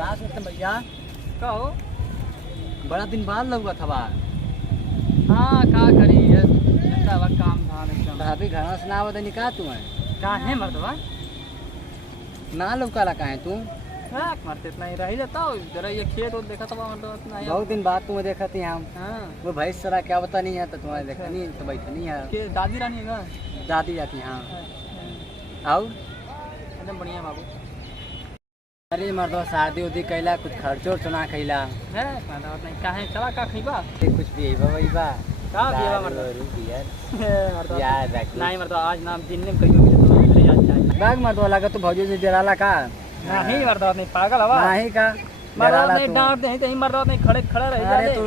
कहाँ से थे भैया? कहो। बड़ा दिन बाद लगा था बाहर। हाँ का करी है जनता वक्त काम धाम एकदम। अभी घर से ना बता निकाह तू है का है मर्दवा ना लौका का है तू? मरते इतना ही रह जाता हो जरा ये खेत और देखा था मर्दवा इतना ही। बहुत दिन बाद तुम्हें देखा थी हम। हाँ वो भैंस सरा क्या बता नहीं है तो तुम्हारे देखा नहीं तो बैठा नहीं है। के दादी रानी है का? दादी जाती हाँ। आओ एकदम बढ़िया बाबू। अरे मर्दवा शादी उदी कैला कुछ खर्चो ना कैला है मर्दवा नहीं का है चला का खइबा कुछ भी बा का पिएबा मर्दवा मर्दवा याद रख नहीं मर्दवा आज नाम दिन में कहियो मिले तो मिले आज चाहिए बाग मर्दवा लगा तो भौजी से डराला का नहीं मर्दवा नहीं पागल हवा नहीं का मर्दवा नहीं डांट दे नहीं मर्दवा नहीं खड़े खड़ा रह जा। अरे तू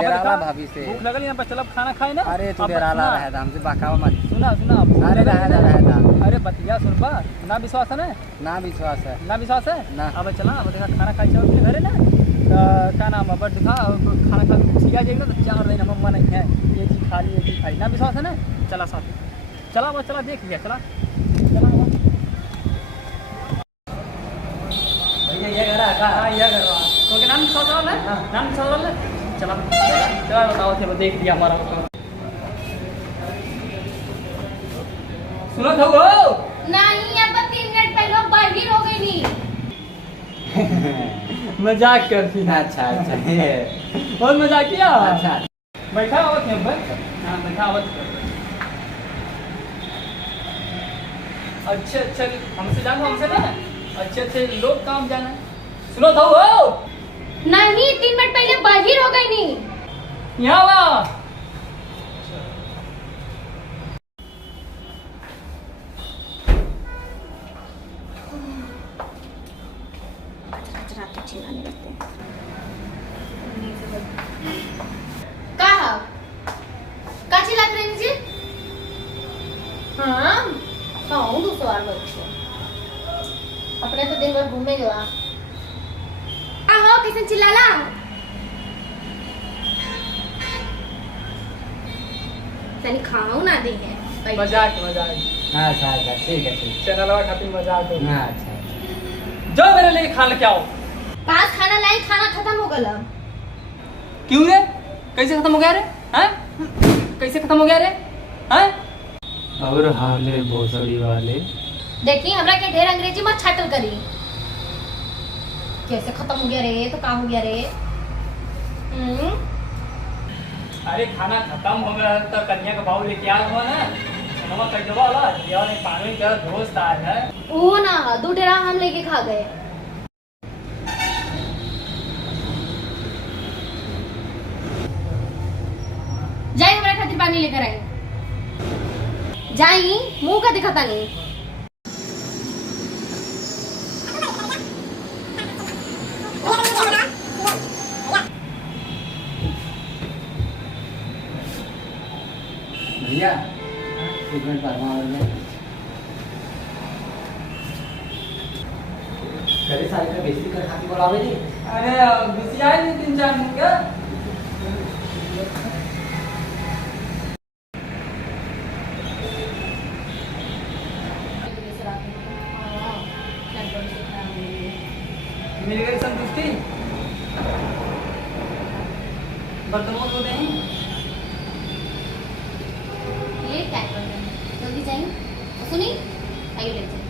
डराला भाभी से भूख लगल यहाँ पर चल खाना खाए ना। अरे तू डराला रहा था हमसे बकावा मत सुना सुना अरे रहा अरे बतिया सुन बा ना विश्वास है ना ना विश्वास है ना विश्वास है ना। अब चला अब देखा खाना खाई चल अपने घरे ना तो क्या नाम है बट दिखा खाना खा छिया जाएगा तो 4 दिन हम नहीं है ये चीज खा ली ये चीज खाई ना विश्वास है ना। चला साथ चला वो चला देख लिया चला चला भैया ये घर का हाँ ये घर तो क्या नाम विश्वास वाला है नाम विश्वास वाला है। चला चला बताओ थे देख लिया हमारा सुनो था वो नहीं अब 3 मिनट पहले बाहर हो गई नहीं। मजाक करती है। अच्छा अच्छा ये बहुत मजाक किया। अच्छा बैठा आवत है बस हाँ बैठा आवत अच्छे अच्छे हमसे जानो हमसे ना अच्छे अच्छे लोग काम जाना सुनो था वो नहीं 3 मिनट पहले बाहर हो गई नहीं। यहाँ वा कहा का चिल्ला रहे जी? हाँ कहूँ तो सवाल बच्चे अपने तो दिन भर घूमे गया हो किसे चिल्लाला तनी खाओ ना दे है मजाक मजाक अच्छा अच्छा ठीक है चैनल वाला खातिर मजाक हो हाँ अच्छा जो मेरे लिए खाना क्या हो पास खाना लाई खाना खत्म हो गया। क्यों रे कैसे खत्म हो गया रे हैं कैसे खत्म हो गया रे हैं और हाले भोसड़ी वाले देखिए हमरा के ढेर अंग्रेजी मत छाटल करी। कैसे खत्म हो गया रे तो का हो गया रे? अरे खाना खत्म हो गया तो कन्या का भाव लेके आ हुआ ना नमक कर दो वाला ये वाले पानी का दोस्त आया है वो ना 2 डेरा हम लेके खा गए। जाई हमरा खातिर पानी लेकर आई जाई मुंह का दिखाता नहीं। भैया एक मिनट करे सारे का बेइज्जती कर खाती बोलावे जी। अरे बिसिया ही 3-4 दिन का मिल गई संतुष्टि बर्तनों धो दें लेट क्या कर रहे हैं जल्दी जाइए सुनी आइए लेट जाइए।